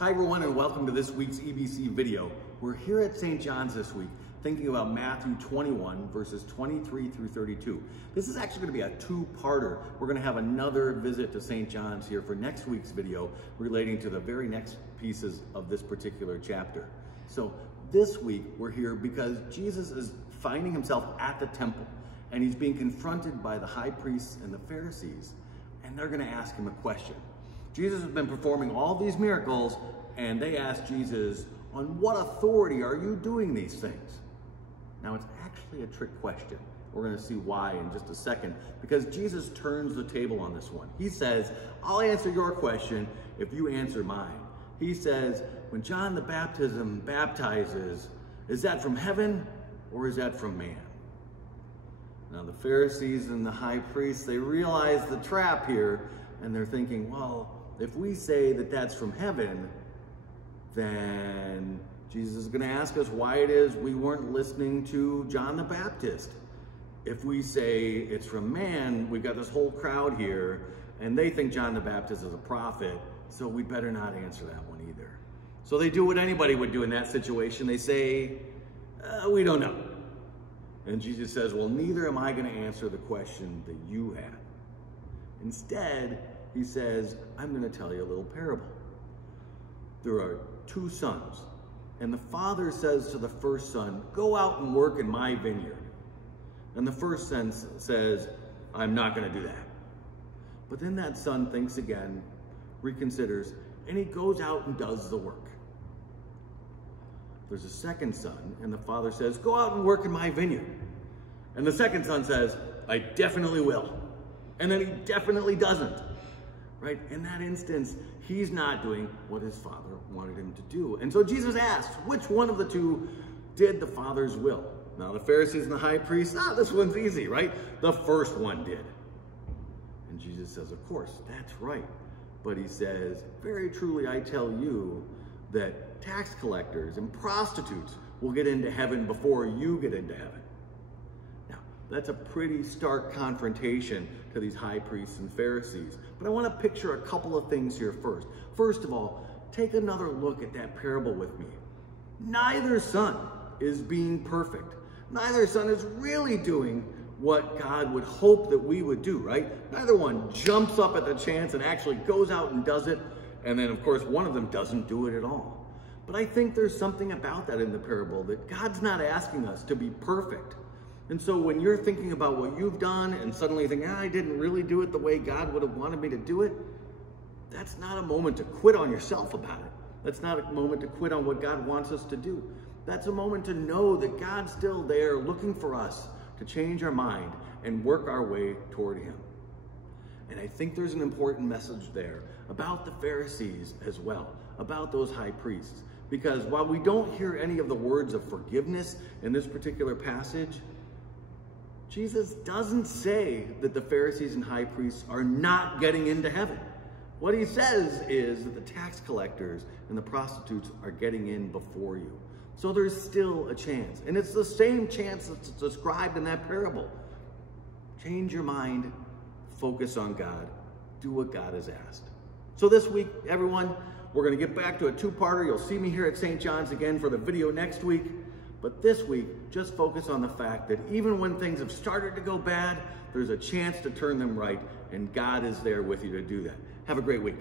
Hi everyone, and welcome to this week's EBC video. We're here at St. John's this week thinking about Matthew 21 verses 23 through 32. This is actually going to be a two-parter. We're going to have another visit to St. John's here for next week's video relating to the very next pieces of this particular chapter. So this week we're here because Jesus is finding himself at the temple and he's being confronted by the high priests and the Pharisees, and they're going to ask him a question. Jesus has been performing all these miracles, and they ask Jesus, on what authority are you doing these things? Now, it's actually a trick question. We're going to see why in just a second, because Jesus turns the table on this one. He says, I'll answer your question if you answer mine. He says, when John the Baptist baptizes, is that from heaven or is that from man? Now, the Pharisees and the high priests, they realize the trap here, and they're thinking, well, if we say that that's from heaven, then Jesus is going to ask us why it is we weren't listening to John the Baptist. If we say it's from man, we've got this whole crowd here, and they think John the Baptist is a prophet, so we better not answer that one either. So they do what anybody would do in that situation. They say, we don't know. And Jesus says, well, neither am I going to answer the question that you had. Instead, he says, I'm going to tell you a little parable. There are two sons, and the father says to the first son, go out and work in my vineyard. And the first son says, I'm not going to do that. But then that son thinks again, reconsiders, and he goes out and does the work. There's a second son, and the father says, go out and work in my vineyard. And the second son says, I definitely will. And then he definitely doesn't. Right? In that instance, he's not doing what his father wanted him to do. And so Jesus asks, which one of the two did the father's will? Now the Pharisees and the high priests, this one's easy, right? The first one did. And Jesus says, of course, that's right. But he says, very truly I tell you that tax collectors and prostitutes will get into heaven before you get into heaven. That's a pretty stark confrontation to these high priests and Pharisees. But I want to picture a couple of things here first. First of all, take another look at that parable with me. Neither son is being perfect. Neither son is really doing what God would hope that we would do, right? Neither one jumps up at the chance and actually goes out and does it. And then, of course, one of them doesn't do it at all. But I think there's something about that in the parable, that God's not asking us to be perfect. And so when you're thinking about what you've done and suddenly thinking, I didn't really do it the way God would have wanted me to do it, that's not a moment to quit on yourself about it. That's not a moment to quit on what God wants us to do. That's a moment to know that God's still there looking for us to change our mind and work our way toward him. And I think there's an important message there about the Pharisees as well, about those high priests. Because while we don't hear any of the words of forgiveness in this particular passage, Jesus doesn't say that the Pharisees and high priests are not getting into heaven. What he says is that the tax collectors and the prostitutes are getting in before you. So there's still a chance. And it's the same chance that's described in that parable. Change your mind, focus on God, do what God has asked. So this week, everyone, we're going to get back to a two-parter. You'll see me here at St. John's again for the video next week. But this week, just focus on the fact that even when things have started to go bad, there's a chance to turn them right, and God is there with you to do that. Have a great week.